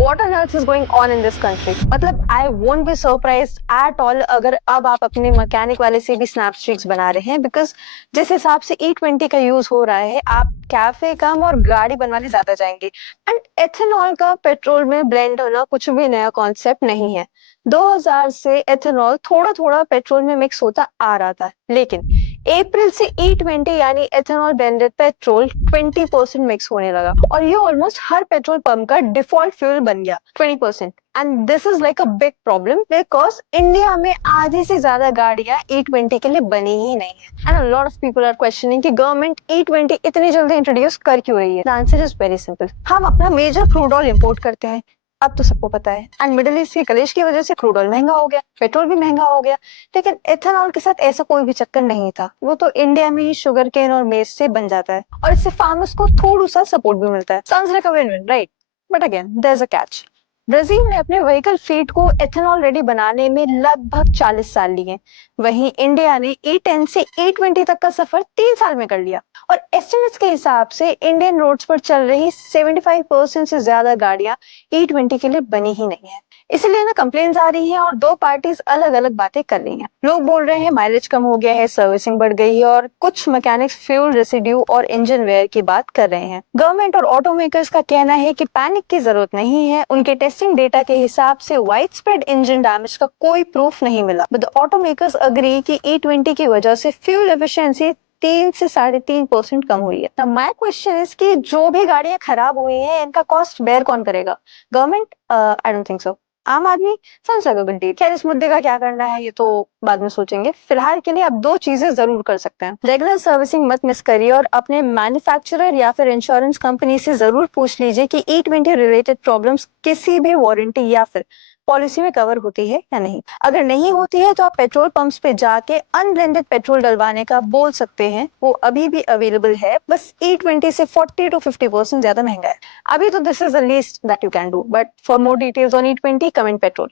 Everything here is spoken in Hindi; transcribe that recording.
What on earth is going on in this country? मतलब I won't be surprised at all अगर अब आप अपने मैकेनिक वाले से भी स्नैप स्ट्रीक्स बना रहे हैं, बिकॉज जिस हिसाब से E20 का यूज हो रहा है, आप कैफे कम और गाड़ी बनवाने ज्यादा जाएंगे। एंड एथेनॉल का पेट्रोल में ब्लेंड होना कुछ भी नया कॉन्सेप्ट नहीं है। 2000 से एथेनॉल थोड़ा थोड़ा पेट्रोल में मिक्स होता आ रहा था, लेकिन अप्रैल से E20 यानी एथेनॉल ब्लेंडेड पेट्रोल 20% मिक्स होने लगा और ये ऑलमोस्ट हर पेट्रोल पंप का डिफॉल्ट फ्यूल बन गया 20%। And this is like a big problem because India में आधे से ज्यादा गाड़ियां E20 के लिए बनी ही नहीं है। And a lot of people are questioning कि गवर्नमेंट E20 इतनी जल्दी इंट्रोड्यूस कर क्यों रही है। The answer is very simple. हम अपना मेजर क्रूड ऑयल इंपोर्ट करते हैं, अब तो सबको पता है। एंड मिडिल ईस्ट की कलेश की वजह से क्रूड ऑयल महंगा हो गया, पेट्रोल भी महंगा हो गया। लेकिन एथेनॉल के साथ ऐसा कोई भी चक्कर नहीं था, वो तो इंडिया में ही शुगर केन और मेज से बन जाता है और इससे फार्मर्स को थोड़ा सा सपोर्ट भी मिलता है। Sounds like a win win, right? But again there is a catch. Brazil ने अपने व्हीकल फ्लीट को एथेनॉल रेडी बनाने में लगभग 40 साल लिए, वहीं इंडिया ने E10 से E20 तक का सफर 3 साल में कर लिया। और एस्टिमेट्स के हिसाब से इंडियन रोड्स पर चल रही 75% से ज्यादा गाड़ियां E20 के लिए बनी ही नहीं है। इसलिए ना कंप्लेन्स आ रही हैं और दो पार्टीज अलग अलग बातें कर रही हैं। लोग बोल रहे हैं माइलेज कम हो गया है, सर्विसिंग बढ़ गई है, और कुछ मैकेनिक्स फ्यूल रेसिड्यू और इंजन वेयर की बात कर रहे हैं। गवर्नमेंट और ऑटोमेकर्स का कहना है कि पैनिक की जरूरत नहीं है। उनके टेस्टिंग डेटा के हिसाब से वाइड स्प्रेड इंजन डैमेज का कोई प्रूफ नहीं मिला। बट ऑटोमेकर्स अग्री कि E20 की वजह से फ्यूल एफिशिएंसी 3 से 3.5% कम हुई है। माय क्वेश्चन इज कि जो भी गाड़ियां खराब हुई हैं, इनका कॉस्ट बेयर कौन करेगा? Government? I don't think so. आम आदमी? Sounds like a good deal. खैर, इस मुद्दे का क्या करना है ये तो बाद में सोचेंगे। फिलहाल के लिए आप दो चीजें जरूर कर सकते हैं। रेगुलर सर्विसिंग मत मिस करिए और अपने मैन्युफैक्चरर या फिर इंश्योरेंस कंपनी से जरूर पूछ लीजिए कि E20 रिलेटेड प्रॉब्लम्स किसी भी वारंटी या फिर पॉलिसी में कवर होती है या नहीं। अगर नहीं होती है तो आप पेट्रोल पंप्स पे जाके अनब्लेंडेड पेट्रोल डलवाने का बोल सकते हैं, वो अभी भी अवेलेबल है, बस E20 से 40 to 50% ज्यादा महंगा है अभी तो। This is the least that you can do, but for more details on E20 comment petrol.